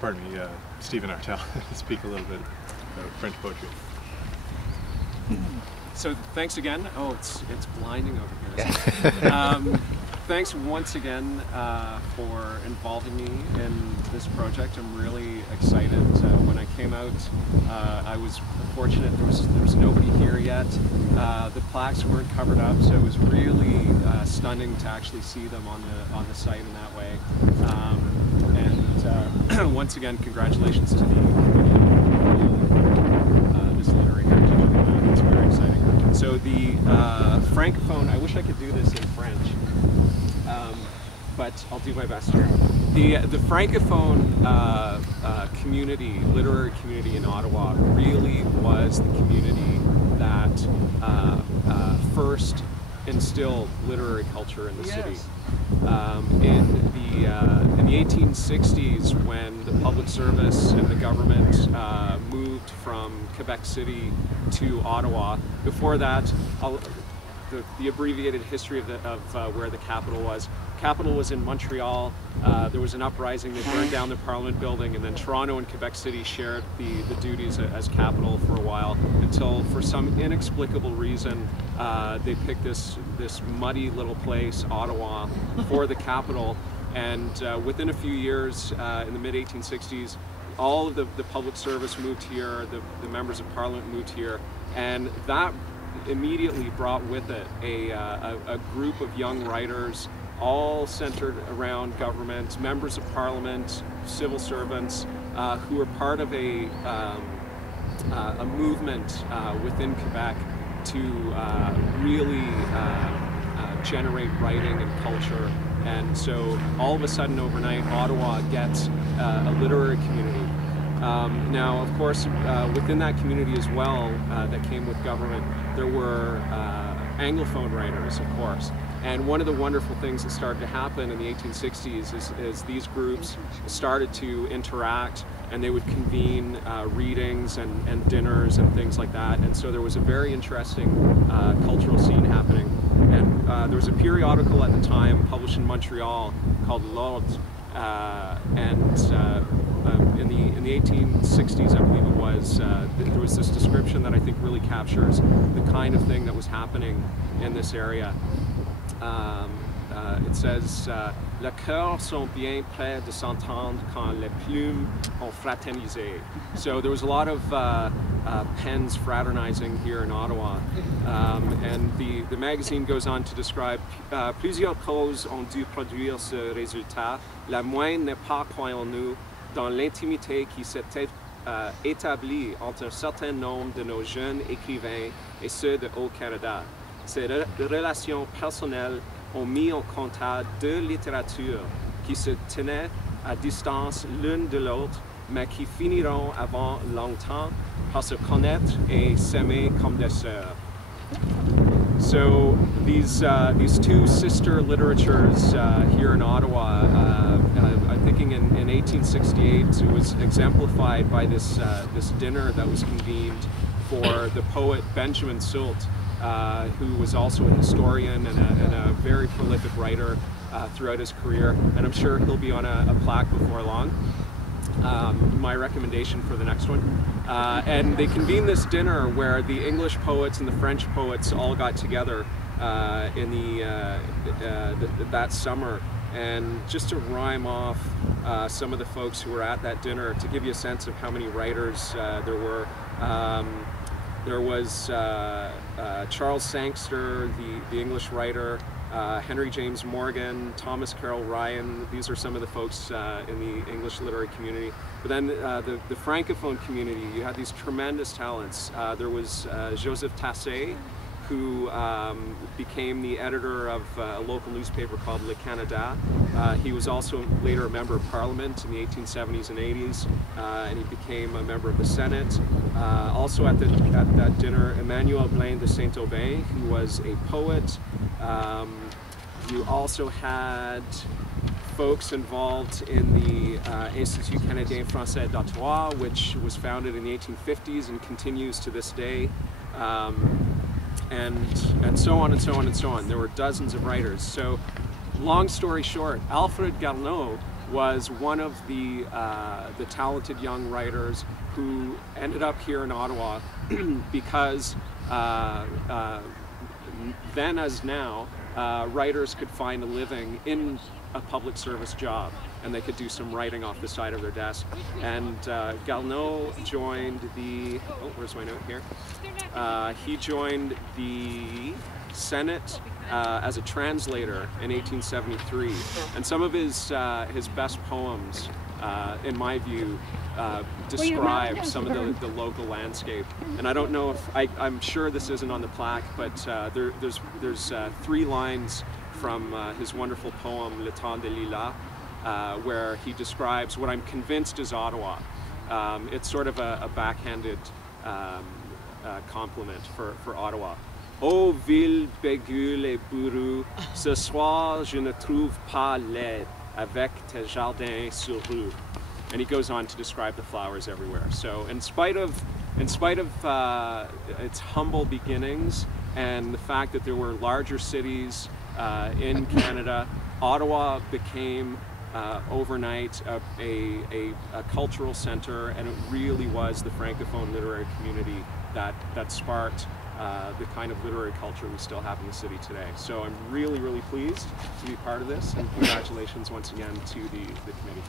pardon me, Stephen Artel, to speak a little bit about French poetry. So thanks again. Oh, it's blinding over here. Thanks once again for involving me in this project. I'm really excited. When I came out, I was fortunate there was nobody here yet. The plaques weren't covered up, so it was really stunning to actually see them on the site in that way. And once again, congratulations to the this literary heritage. It's very exciting. So the Francophone, I wish I could do this in French, but I'll do my best here. The Francophone community, literary community in Ottawa, really was the community that first instilled literary culture in the city. In the 1860s, when the public service and the government moved from Quebec City to Ottawa, before that, the abbreviated history of where the capital was. Capital was in Montreal. There was an uprising. They burned down the Parliament building, and then Toronto and Quebec City shared the duties as capital for a while, until for some inexplicable reason they picked this muddy little place, Ottawa, for the capital. And within a few years, in the mid-1860s, all of the public service moved here, the members of Parliament moved here, and that immediately brought with it a group of young writers, all centered around government, members of Parliament, civil servants, who were part of a movement within Quebec to really generate writing and culture. And so all of a sudden, overnight, Ottawa gets a literary community. Now, of course, within that community as well, that came with government, there were Anglophone writers, of course. And one of the wonderful things that started to happen in the 1860s is these groups started to interact, and they would convene readings and dinners and things like that. And so there was a very interesting cultural scene happening. And there was a periodical at the time published in Montreal called L'Ordre. In the 1860s, I believe it was, there was this description that I think really captures the kind of thing that was happening in this area. It says, "Les cœurs sont bien près de s'entendre quand les plumes ont fraternisé." So there was a lot of pens fraternizing here in Ottawa. And the magazine goes on to describe plusieurs causes ont dû produire ce résultat. La moindre n'est pas, croyons-nous, dans l'intimité qui s'était établie entre un certain nombre de nos jeunes écrivains et ceux de Haut-Canada. Ces relations personnelles ont mis en contact deux littératures qui se tenaient à distance l'une de l'autre, mais qui finiront avant longtemps par se connaître et s'aimer comme des sœurs. So these two sister literatures here in Ottawa, I'm thinking in 1868, it was exemplified by this dinner that was convened for the poet Benjamin Sult, who was also a historian and a very prolific writer throughout his career, and I'm sure he'll be on a plaque before long. My recommendation for the next one. And they convened this dinner where the English poets and the French poets all got together in that summer. And just to rhyme off some of the folks who were at that dinner, to give you a sense of how many writers there were. There was Charles Sangster, the English writer, Henry James Morgan, Thomas Carroll Ryan. These are some of the folks in the English literary community. But then the Francophone community, you had these tremendous talents. There was Joseph Tassé, who became the editor of a local newspaper called Le Canada. He was also later a member of Parliament in the 1870s and 80s, and he became a member of the Senate. Also at that dinner, Emmanuel Blain de Saint-Aubin, who was a poet. You also had folks involved in the Institut Canadien Français d'Ottawa, which was founded in the 1850s and continues to this day. And so on and so on and so on. There were dozens of writers. So, long story short, Alfred Garneau was one of the talented young writers who ended up here in Ottawa because then as now, writers could find a living in a public service job, and they could do some writing off the side of their desk. And Garneau joined the, oh, where's my note here? He joined the Senate as a translator in 1873, and some of his best poems, in my view, describe some of the local landscape. And I don't know if I'm sure this isn't on the plaque, but there's 3 lines from his wonderful poem Le Temps des Lilas, where he describes what I'm convinced is Ottawa. It's sort of a backhanded compliment for Ottawa. Ô ville bégule et bourrue, ce soir je ne trouve pas l'aide avec tes jardins sur rue. And he goes on to describe the flowers everywhere. So in spite of its humble beginnings and the fact that there were larger cities in Canada, Ottawa became overnight a cultural center, and it really was the Francophone literary community that sparked the kind of literary culture we still have in the city today. So I'm really, really pleased to be part of this, and congratulations once again to the committee.